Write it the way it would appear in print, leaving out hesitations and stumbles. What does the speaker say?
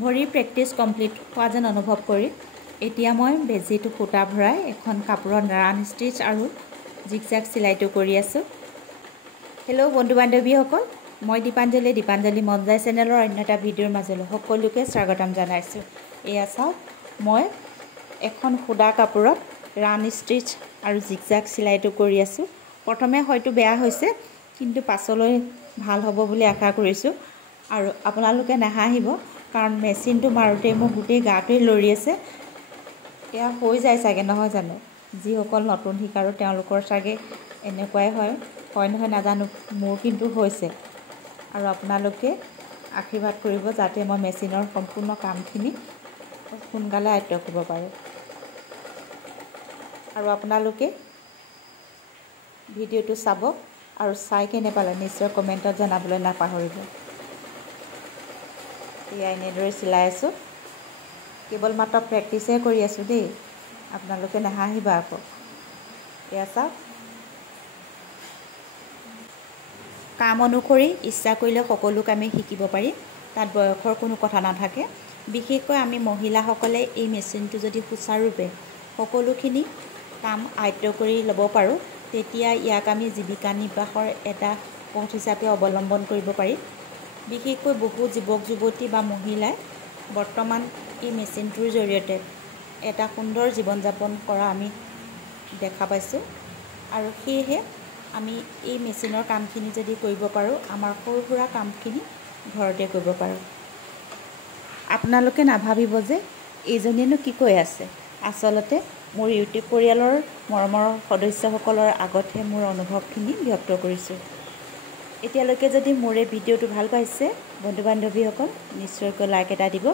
ভৰিৰ practice complete হোৱা যেন অনুভৱ কৰি এতিয়া মই বেজিটো সূতা ভৰাই এখন কাপোৰত ৰান ষ্টিচ আৰু জিগজাগ চিলাইটো কৰি আছোঁ। হেল্ল' বন্ধু বান্ধৱীসকল, মই দীপাঞ্জলি মনজাই চেনেলৰ অন্য এটা ভিডিঅ'ৰ মাজলৈ সকলোকে স্বাগতম জনাইছোঁ। এয়া চাওক, মই এখন সুদা কাপোৰত ৰান ষ্টিচ আৰু জিগজাগ চিলাইটো কৰি আছোঁ। প্ৰথমে হয়তো বেয়া হৈছে, কিন্তু পাছলৈ ভাল হ'ব বুলি আশা কৰিছোঁ। আৰু আপোনালোকে নাহাঁহিব, কাৰণ মেচিনটো মাৰোঁতে মোৰ গোটেই গাটোৱে লৰি আছে। এয়া হৈ যায় চাগে, নহয় জানো? যিসকল নতুন শিকাৰু তেওঁলোকৰ চাগে এনেকুৱাই হয় নহয় নাজানো, মোৰ কিন্তু হৈছে। আৰু আপোনালোকে আশীৰ্বাদ কৰিব যাতে মই মেচিনৰ সম্পূৰ্ণ কামখিনি সোনকালে আয়ত্ব কৰিব পাৰোঁ। আৰু আপোনালোকে ভিডিঅ'টো চাব আৰু চাই কেনে পালে নিশ্চয় কমেণ্টত জনাবলৈ নাপাহৰিব। এয়া এনেদৰে চিলাই আছোঁ, কেৱল মাত্ৰ প্ৰেক্টিচহে কৰি আছোঁ দেই, আপোনালোকে নাহাঁহিবা আকৌ। এয়া চাওক, কাম অনুসৰি ইচ্ছা কৰিলে সকলো কামেই শিকিব পাৰি, তাত বয়সৰ কোনো কথা নাথাকে। বিশেষকৈ আমি মহিলাসকলে এই মেচিনটো যদি সুচাৰুৰূপে সকলোখিনি কাম আয়ত্ব কৰি ল'ব পাৰোঁ, তেতিয়া ইয়াক আমি জীৱিকা নিৰ্বাহৰ এটা পথ হিচাপে অৱলম্বন কৰিব পাৰি। বিশেষকৈ বহু যুৱক যুৱতী বা মহিলাই বৰ্তমান এই মেচিনটোৰ জৰিয়তে এটা সুন্দৰ জীৱন যাপন কৰা আমি দেখা পাইছোঁ। আৰু সেয়েহে আমি এই মেচিনৰ কামখিনি যদি কৰিব পাৰোঁ, আমাৰ সৰু সুৰা কামখিনি ঘৰতে কৰিব পাৰোঁ। আপোনালোকে নাভাবিব যে এইজনীয়েনো কি কৈ আছে। আচলতে মোৰ ইউটিউব পৰিয়ালৰ মৰমৰ সদস্যসকলৰ আগতহে মোৰ অনুভৱখিনি ব্যক্ত কৰিছোঁ। এতিয়ালৈকে যদি মোৰ এই ভিডিঅ'টো ভাল পাইছে বন্ধু বান্ধৱীসকল, নিশ্চয়কৈ লাইক এটা দিব